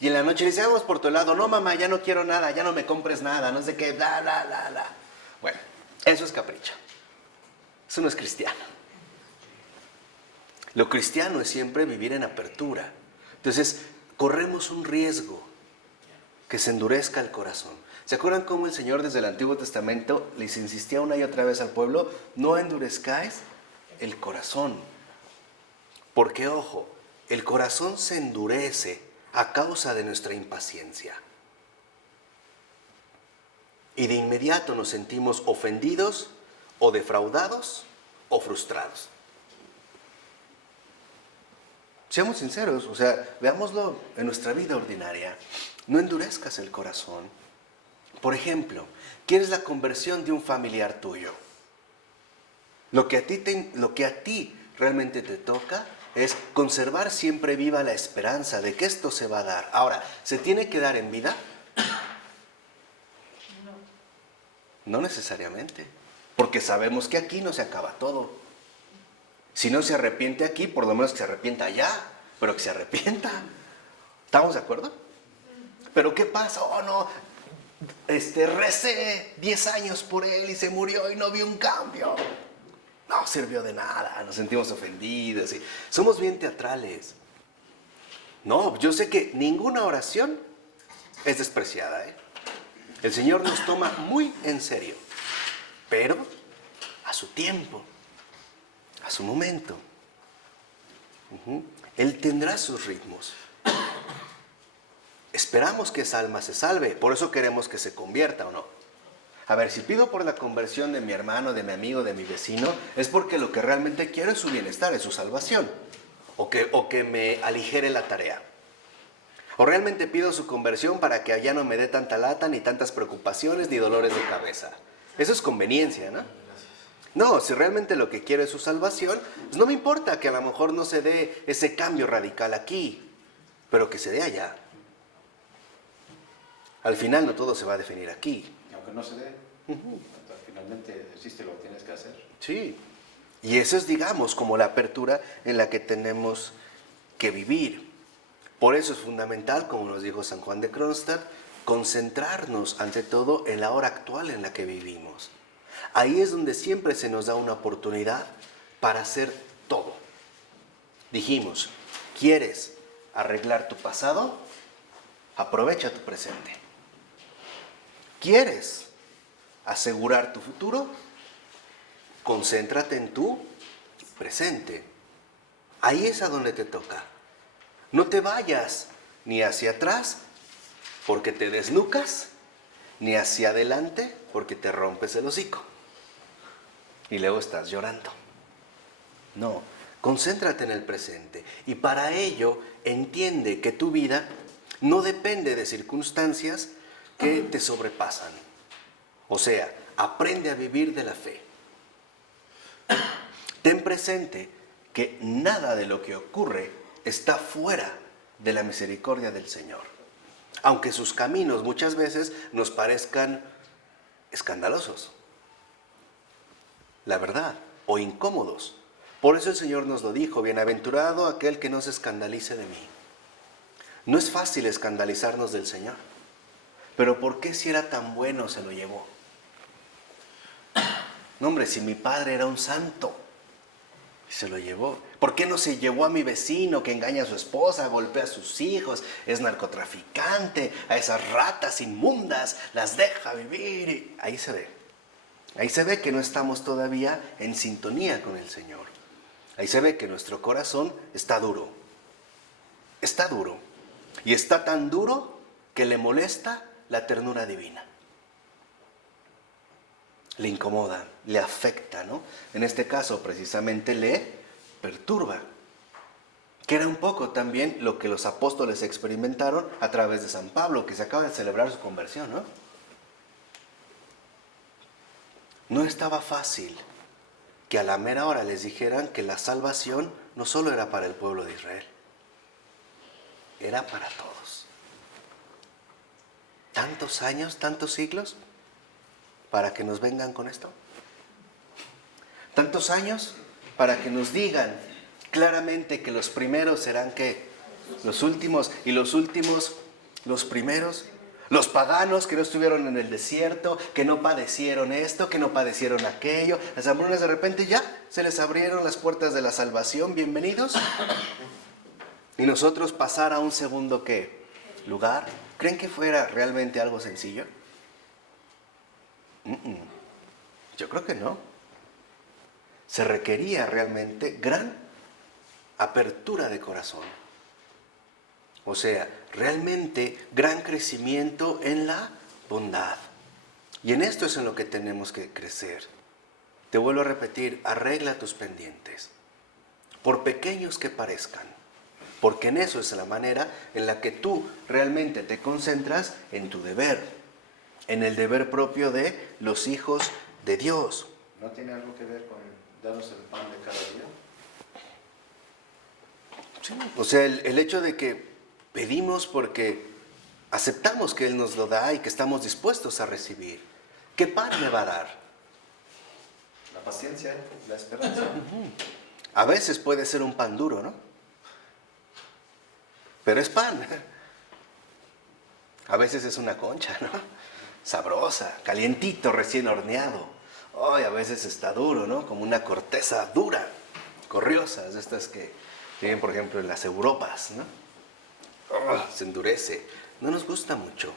Y en la noche le dice, vamos por tu helado. No, mamá, ya no quiero nada, ya no me compres nada, no sé qué, bla, bla, bla, bla. Bueno, eso es capricho. Eso no es cristiano. Lo cristiano es siempre vivir en apertura. Entonces, corremos un riesgo, que se endurezca el corazón. ¿Se acuerdan cómo el Señor desde el Antiguo Testamento les insistía una y otra vez al pueblo? No endurezcáis el corazón. Porque, ojo, el corazón se endurece a causa de nuestra impaciencia. Y de inmediato nos sentimos ofendidos o defraudados o frustrados. Seamos sinceros, o sea, veámoslo en nuestra vida ordinaria. No endurezcas el corazón. Por ejemplo, ¿quieres la conversión de un familiar tuyo? Lo que a ti realmente te toca es conservar siempre viva la esperanza de que esto se va a dar. Ahora, ¿se tiene que dar en vida? No necesariamente, porque sabemos que aquí no se acaba todo. Si no se arrepiente aquí, por lo menos que se arrepienta allá, pero que se arrepienta. ¿Estamos de acuerdo? ¿Pero qué pasa? Oh, no, recé 10 años por él y se murió y no vi un cambio. No sirvió de nada, nos sentimos ofendidos. Y somos bien teatrales. No, yo sé que ninguna oración es despreciada, ¿eh? El Señor nos toma muy en serio, pero a su tiempo, a su momento. Él tendrá sus ritmos. Esperamos que esa alma se salve, por eso queremos que se convierta, ¿o no? A ver, si pido por la conversión de mi hermano, de mi amigo, de mi vecino, es porque lo que realmente quiero es su bienestar, es su salvación, o que me aligere la tarea. O realmente pido su conversión para que allá no me dé tanta lata, ni tantas preocupaciones, ni dolores de cabeza. Eso es conveniencia, ¿no? No, si realmente lo que quiero es su salvación, pues no me importa que a lo mejor no se dé ese cambio radical aquí, pero que se dé allá. Al final no todo se va a definir aquí. Aunque no se dé, finalmente existe lo que tienes que hacer. Sí. Y eso es, digamos, como la apertura en la que tenemos que vivir. Por eso es fundamental, como nos dijo San Juan de Kronstadt, concentrarnos ante todo en la hora actual en la que vivimos. Ahí es donde siempre se nos da una oportunidad para hacer todo. Dijimos, ¿quieres arreglar tu pasado? Aprovecha tu presente. ¿Quieres asegurar tu futuro? Concéntrate en tu presente. Ahí es a donde te toca. No te vayas ni hacia atrás porque te desnucas, ni hacia adelante porque te rompes el hocico. Y luego estás llorando. No, Concéntrate en el presente y para ello entiende que tu vida no depende de circunstancias que te sobrepasan. O sea, aprende a vivir de la fe. Ten presente que nada de lo que ocurre está fuera de la misericordia del Señor. Aunque sus caminos muchas veces nos parezcan escandalosos, la verdad, o incómodos. Por eso el Señor nos lo dijo: bienaventurado aquel que no se escandalice de mí. No es fácil escandalizarnos del Señor, pero ¿por qué si era tan bueno se lo llevó? No, hombre, si mi padre era un santo y se lo llevó. ¿Por qué no se llevó a mi vecino que engaña a su esposa, golpea a sus hijos, es narcotraficante, a esas ratas inmundas, las deja vivir? Ahí se ve. Ahí se ve que no estamos todavía en sintonía con el Señor. Ahí se ve que nuestro corazón está duro. Está duro. Y está tan duro que le molesta la ternura divina. Le incomoda, le afecta, ¿no? En este caso, precisamente, le perturba. Que era un poco también lo que los apóstoles experimentaron a través de San Pablo, que se acaba de celebrar su conversión, ¿no? No estaba fácil que a la mera hora les dijeran que la salvación no solo era para el pueblo de Israel, era para todos. ¿Tantos años, tantos siglos para que nos vengan con esto? ¿Tantos años para que nos digan claramente que los primeros serán ¿qué? Los últimos, y los últimos los primeros? Los paganos que no estuvieron en el desierto, que no padecieron esto, que no padecieron aquello. Las hambrunas de repente ya se les abrieron las puertas de la salvación. Bienvenidos. Y nosotros pasar a un segundo ¿qué? Lugar. ¿Creen que fuera realmente algo sencillo? Yo creo que no. Se requería realmente gran apertura de corazón. O sea, realmente gran crecimiento en la bondad. Y en esto es en lo que tenemos que crecer. Te vuelvo a repetir, arregla tus pendientes, por pequeños que parezcan, porque en eso es la manera en la que tú realmente te concentras en tu deber, en el deber propio de los hijos de Dios. ¿No tiene algo que ver con darnos el pan de cada día? Sí, o sea, el hecho de que pedimos porque aceptamos que Él nos lo da y que estamos dispuestos a recibir. ¿Qué pan me va a dar? La paciencia, la esperanza. A veces puede ser un pan duro, ¿no? Pero es pan. A veces es una concha, ¿no? Sabrosa, calientito, recién horneado. Ay, a veces está duro, ¿no? Como una corteza dura, corriosa, de estas que viven, por ejemplo, en las Europas, ¿no? Se endurece. No nos gusta mucho,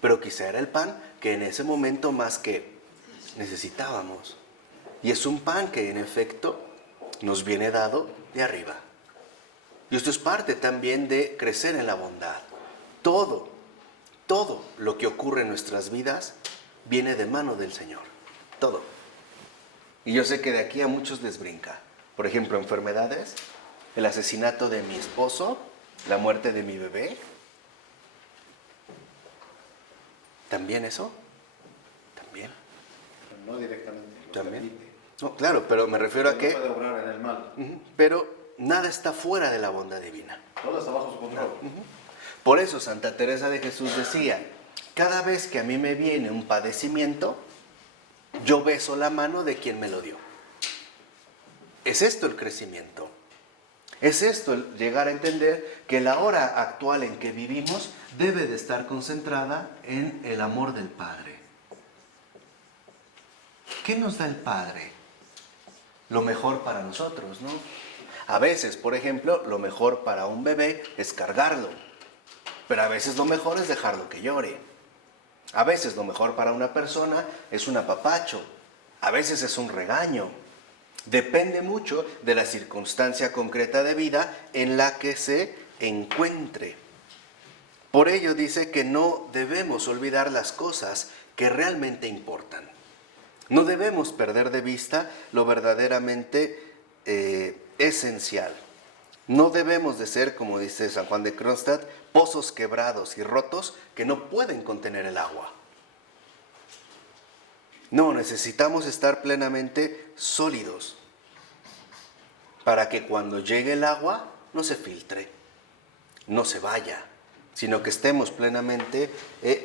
pero quizá era el pan que en ese momento más que necesitábamos. Y es un pan que en efecto nos viene dado de arriba. Y esto es parte también de crecer en la bondad. Todo lo que ocurre en nuestras vidas viene de mano del Señor. Todo. Y yo sé que de aquí a muchos les brinca. Por ejemplo, enfermedades, el asesinato de mi esposo, la muerte de mi bebé. ¿También eso? También. No directamente. Lo ¿También? permite. No, claro, pero me refiero a No que... puede obrar en el mal. Pero nada está fuera de la bondad divina. Todo está bajo su control. Por eso Santa Teresa de Jesús decía, cada vez que a mí me viene un padecimiento, yo beso la mano de quien me lo dio. Es esto el crecimiento. Es esto el llegar a entender que la hora actual en que vivimos debe de estar concentrada en el amor del Padre. ¿Qué nos da el Padre? Lo mejor para nosotros, ¿no? A veces, por ejemplo, lo mejor para un bebé es cargarlo, pero a veces lo mejor es dejarlo que llore. A veces lo mejor para una persona es un apapacho, a veces es un regaño. Depende mucho de la circunstancia concreta de vida en la que se encuentre. Por ello dice que no debemos olvidar las cosas que realmente importan. No debemos perder de vista lo verdaderamente esencial. No debemos de ser, como dice San Juan de Kronstadt, pozos quebrados y rotos que no pueden contener el agua. No, necesitamos estar plenamente sólidos para que cuando llegue el agua no se filtre, no se vaya, sino que estemos plenamente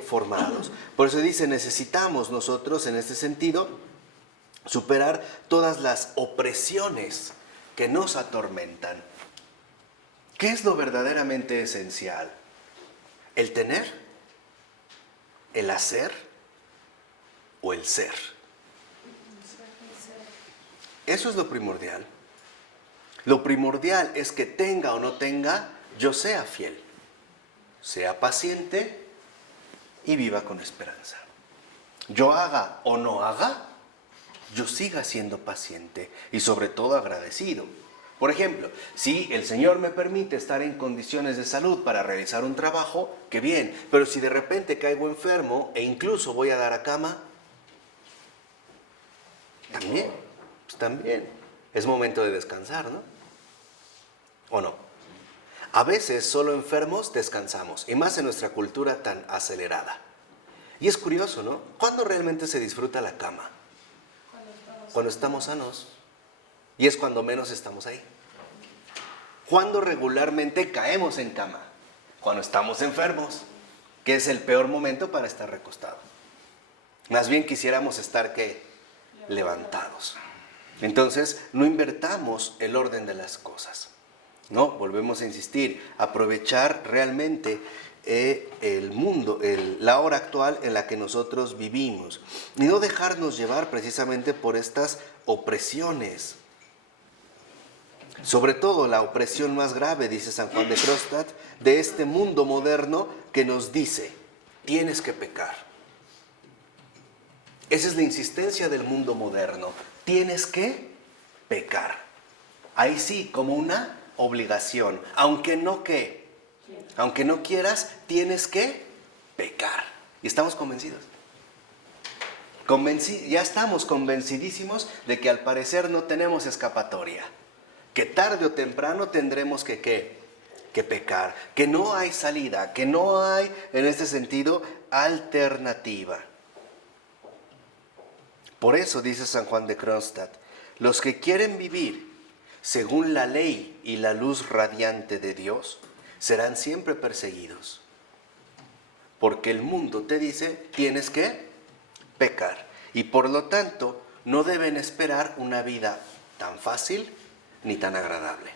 formados. Por eso dice, necesitamos nosotros en este sentido superar todas las opresiones que nos atormentan. ¿Qué es lo verdaderamente esencial? ¿El tener? ¿El hacer? ¿O el ser? Eso es lo primordial. Lo primordial es que tenga o no tenga, yo sea fiel, sea paciente y viva con esperanza. Yo haga o no haga, yo siga siendo paciente y sobre todo agradecido. Por ejemplo, si el Señor me permite estar en condiciones de salud para realizar un trabajo, qué bien. Pero si de repente caigo enfermo e incluso voy a dar a cama, también, pues también. Es momento de descansar, ¿no? ¿O no? A veces solo enfermos descansamos, y más en nuestra cultura tan acelerada. Y es curioso, ¿no? ¿Cuándo realmente se disfruta la cama? Cuando estamos sanos. Y es cuando menos estamos ahí. ¿Cuándo regularmente caemos en cama? Cuando estamos enfermos, que es el peor momento para estar recostado. Más bien quisiéramos estar, ¿qué? Levantados. Entonces, no invertamos el orden de las cosas. No, volvemos a insistir, aprovechar realmente el mundo, la hora actual en la que nosotros vivimos. Y no dejarnos llevar precisamente por estas opresiones. Sobre todo la opresión más grave, dice San Juan de Kronstadt, de este mundo moderno que nos dice, tienes que pecar. Esa es la insistencia del mundo moderno, tienes que pecar. Ahí sí, como una obligación, aunque no quieras, tienes que pecar. Y estamos convencidos. Ya estamos convencidísimos de que al parecer no tenemos escapatoria. Que tarde o temprano tendremos que pecar, que no hay salida, que no hay, en este sentido, alternativa. Por eso dice San Juan de Kronstadt, los que quieren vivir según la ley y la luz radiante de Dios, serán siempre perseguidos. Porque el mundo te dice, tienes que pecar. Y por lo tanto, no deben esperar una vida tan fácil ni tan agradable.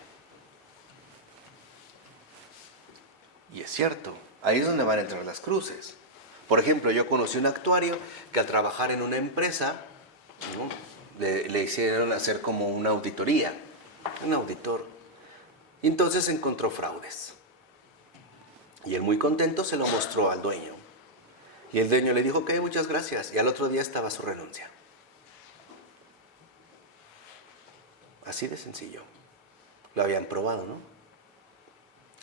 Y es cierto, ahí es donde van a entrar las cruces. Por ejemplo, yo conocí un actuario que al trabajar en una empresa, ¿no?, le hicieron hacer como una auditoría, un auditor. Y entonces encontró fraudes. Y él muy contento se lo mostró al dueño. Y el dueño le dijo, ok, muchas gracias. Y al otro día estaba su renuncia. Así de sencillo. Lo habían probado, ¿no?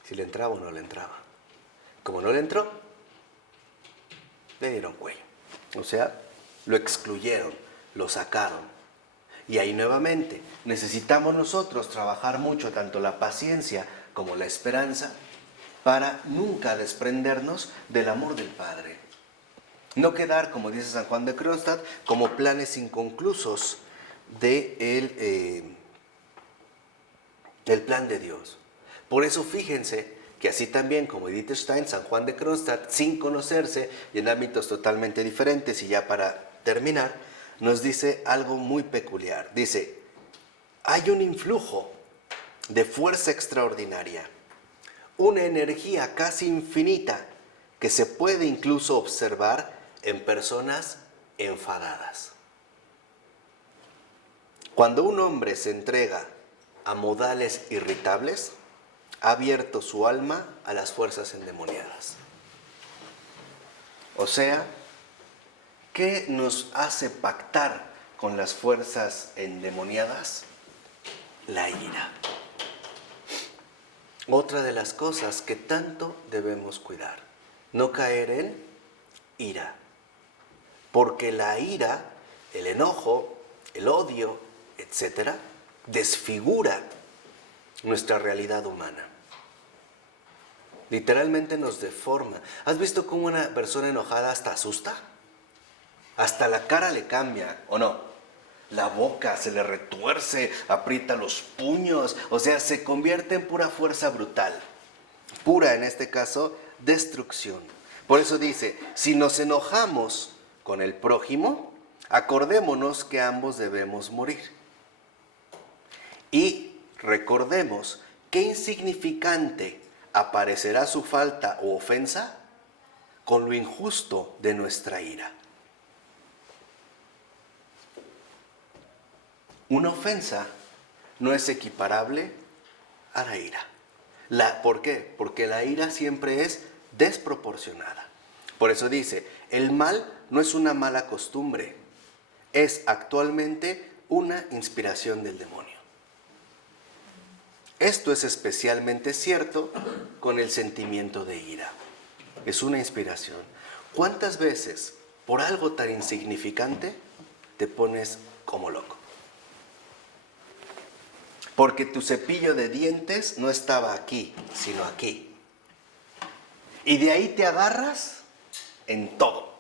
Si le entraba o no le entraba. Como no le entró, le dieron cuello. O sea, lo excluyeron, lo sacaron. Y ahí nuevamente necesitamos nosotros trabajar mucho tanto la paciencia como la esperanza para nunca desprendernos del amor del Padre. No quedar, como dice San Juan de Kronstadt, como planes inconclusos del plan de Dios. Por eso fíjense que así también como Edith Stein, San Juan de Kronstadt, sin conocerse y en ámbitos totalmente diferentes, y ya para terminar, nos dice algo muy peculiar. Dice, hay un influjo de fuerza extraordinaria, una energía casi infinita que se puede incluso observar en personas enfadadas. Cuando un hombre se entrega a modales irritables, ha abierto su alma a las fuerzas endemoniadas. O sea, ¿qué nos hace pactar con las fuerzas endemoniadas? La ira. Otra de las cosas que tanto debemos cuidar, no caer en ira. Porque la ira, el enojo, el odio, etcétera, desfigura nuestra realidad humana. Literalmente nos deforma. ¿Has visto cómo una persona enojada hasta asusta? Hasta la cara le cambia, ¿o no? La boca se le retuerce, aprieta los puños, o sea, se convierte en pura fuerza brutal. Pura, en este caso, destrucción. Por eso dice, si nos enojamos con el prójimo, acordémonos que ambos debemos morir. Y recordemos qué insignificante aparecerá su falta o ofensa con lo injusto de nuestra ira. Una ofensa no es equiparable a la ira. ¿Por qué? Porque la ira siempre es desproporcionada. Por eso dice, el mal no es una mala costumbre, es actualmente una inspiración del demonio. Esto es especialmente cierto con el sentimiento de ira. Es una inspiración. ¿Cuántas veces por algo tan insignificante te pones como loco? Porque tu cepillo de dientes no estaba aquí, sino aquí. Y de ahí te agarras en todo.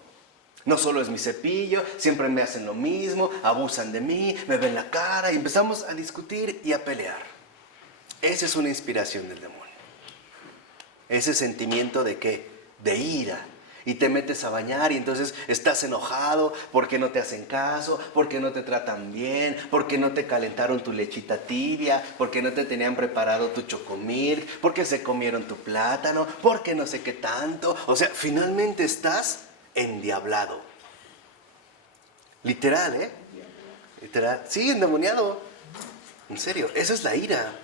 No solo es mi cepillo, siempre me hacen lo mismo, abusan de mí, me ven la cara y empezamos a discutir y a pelear. Esa es una inspiración del demonio. Ese sentimiento de ¿qué? De ira. Y te metes a bañar y entonces estás enojado porque no te hacen caso, porque no te tratan bien, porque no te calentaron tu lechita tibia, porque no te tenían preparado tu chocomilk, porque se comieron tu plátano, porque no sé qué tanto. O sea, finalmente estás endiablado. Literal, ¿eh? Literal. Sí, endemoniado. En serio, esa es la ira.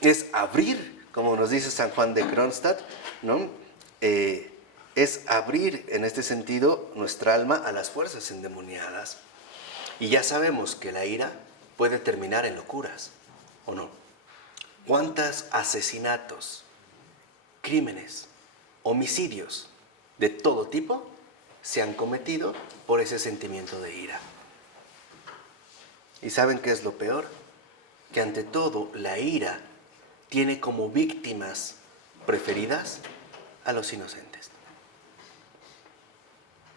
Es abrir, como nos dice San Juan de Kronstadt, ¿no? Es abrir en este sentido nuestra alma a las fuerzas endemoniadas. Y ya sabemos que la ira puede terminar en locuras, ¿o no? ¿Cuántos asesinatos, crímenes, homicidios de todo tipo se han cometido por ese sentimiento de ira? ¿Y saben qué es lo peor? Que ante todo la ira tiene como víctimas preferidas a los inocentes.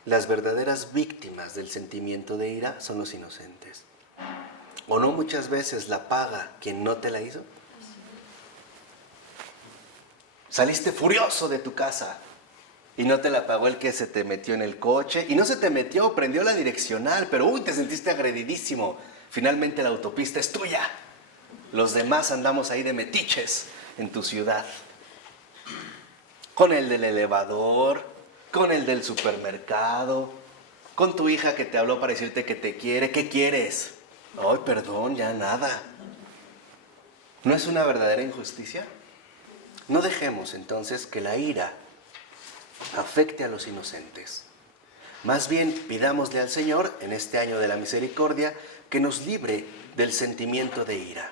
Las verdaderas víctimas del sentimiento de ira son los inocentes. ¿O no muchas veces la paga quien no te la hizo? Saliste furioso de tu casa y no te la pagó el que se te metió en el coche. Y no se te metió, prendió la direccional, pero uy, te sentiste agredidísimo. Finalmente la autopista es tuya. Los demás andamos ahí de metiches en tu ciudad. Con el del elevador, con el del supermercado, con tu hija que te habló para decirte que te quiere. ¿Qué quieres? Ay, perdón, ya nada. ¿No es una verdadera injusticia? No dejemos entonces que la ira afecte a los inocentes. Más bien pidámosle al Señor, en este año de la misericordia, que nos libre del sentimiento de ira,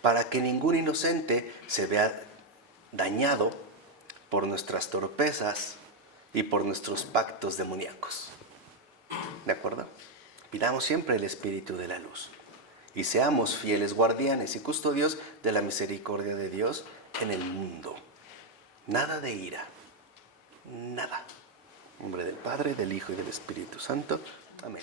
para que ningún inocente se vea dañado por nuestras torpezas y por nuestros pactos demoníacos. ¿De acuerdo? Pidamos siempre el Espíritu de la luz y seamos fieles guardianes y custodios de la misericordia de Dios en el mundo. Nada de ira, nada. En nombre del Padre, del Hijo y del Espíritu Santo. Amén.